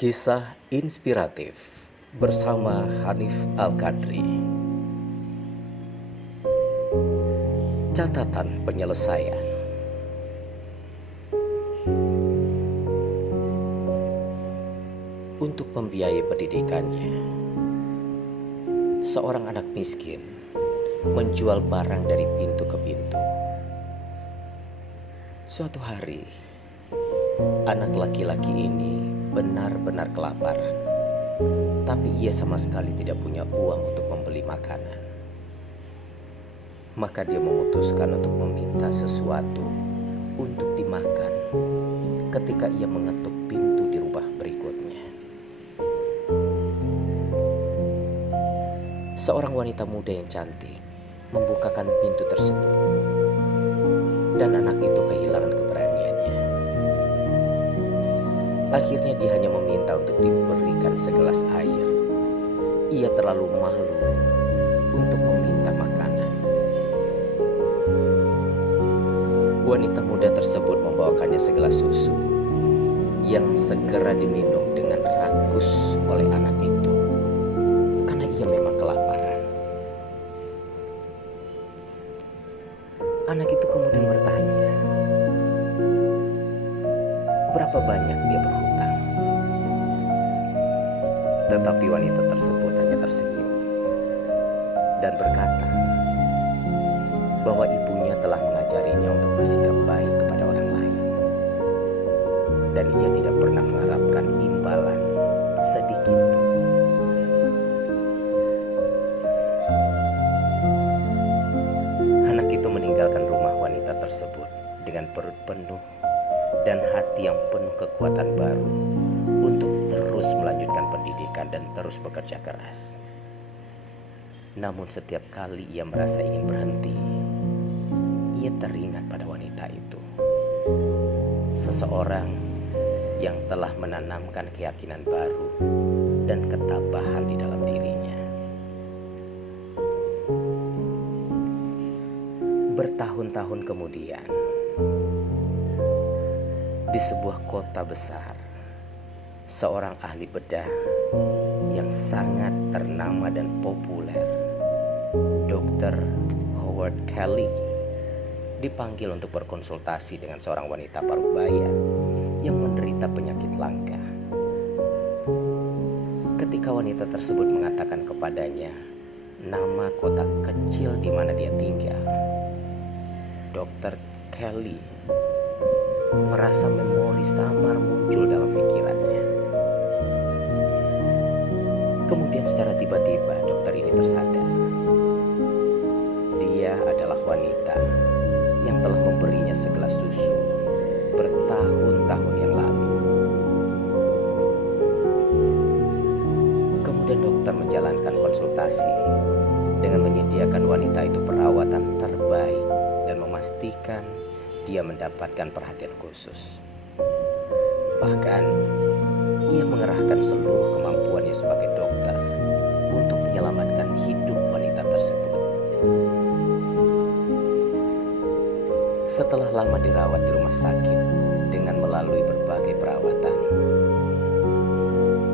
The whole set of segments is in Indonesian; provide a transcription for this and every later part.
Kisah inspiratif bersama Hanif Al-Qadri. Catatan penyelesaian. Untuk membiayai pendidikannya, seorang anak miskin menjual barang dari pintu ke pintu. Suatu hari, anak laki-laki ini benar-benar kelaparan, tapi ia sama sekali tidak punya uang untuk membeli makanan. Maka dia memutuskan untuk meminta sesuatu untuk dimakan ketika ia mengetuk pintu di rumah berikutnya. Seorang wanita muda yang cantik membukakan pintu tersebut, dan anak itu kehilangan keberaniannya. Akhirnya dia hanya meminta untuk diberikan segelas air. Ia terlalu malu untuk meminta makanan. Wanita muda tersebut membawakannya segelas susu yang segera diminum dengan rakus oleh anak itu karena ia memang kelaparan. Anak itu kemudian bertanya, berapa banyak dia berhutang? Tetapi wanita tersebut hanya tersenyum dan berkata bahwa ibunya telah mengajarinya untuk bersikap baik kepada orang lain, dan ia tidak pernah mengharapkan imbalan sedikit pun. Anak itu meninggalkan rumah wanita tersebut dengan perut penuh dan hati yang penuh kekuatan baru untuk terus melanjutkan pendidikan dan terus bekerja keras. Namun setiap kali ia merasa ingin berhenti, ia teringat pada wanita itu. Seseorang yang telah menanamkan keyakinan baru dan ketabahan di dalam dirinya. Bertahun-tahun kemudian, di sebuah kota besar, seorang ahli bedah yang sangat ternama dan populer, Dr. Howard Kelly, dipanggil untuk berkonsultasi dengan seorang wanita parubaya yang menderita penyakit langka. Ketika wanita tersebut mengatakan kepadanya nama kota kecil di mana dia tinggal, Dr. Kelly merasa memori samar muncul dalam pikirannya. Kemudian secara tiba-tiba dokter ini tersadar. Dia adalah wanita yang telah memberinya segelas susu bertahun-tahun yang lalu. Kemudian dokter menjalankan konsultasi dengan menyediakan wanita itu perawatan terbaik dan memastikan dia mendapatkan perhatian khusus. Bahkan, ia mengerahkan seluruh kemampuannya sebagai dokter untuk menyelamatkan hidup wanita tersebut. Setelah lama dirawat di rumah sakit dengan melalui berbagai perawatan,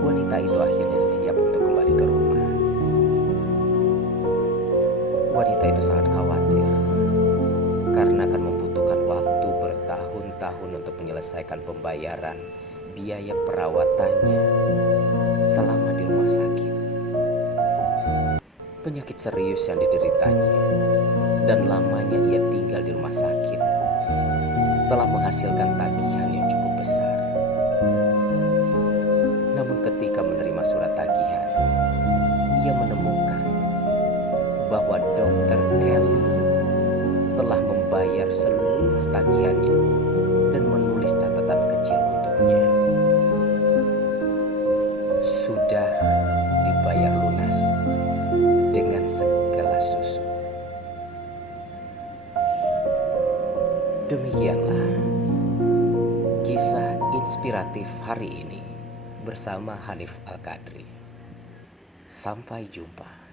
wanita itu akhirnya siap untuk kembali ke rumah. Wanita itu sangat khawatir karena akan membutuhkan waktu bertahun-tahun untuk menyelesaikan pembayaran biaya perawatannya selama di rumah sakit. Penyakit serius yang dideritanya dan lamanya ia tinggal di rumah sakit telah menghasilkan tagihan yang cukup besar. Namun ketika menerima surat tagihan, ia menemukan bahwa Dr. Kelly telah membayar seluruh tagihannya dan menulis catatan kecil untuknya. Sudah dibayar lunas dengan segelas susu. Demikianlah kisah inspiratif hari ini bersama Hanif Al-Qadri. Sampai jumpa.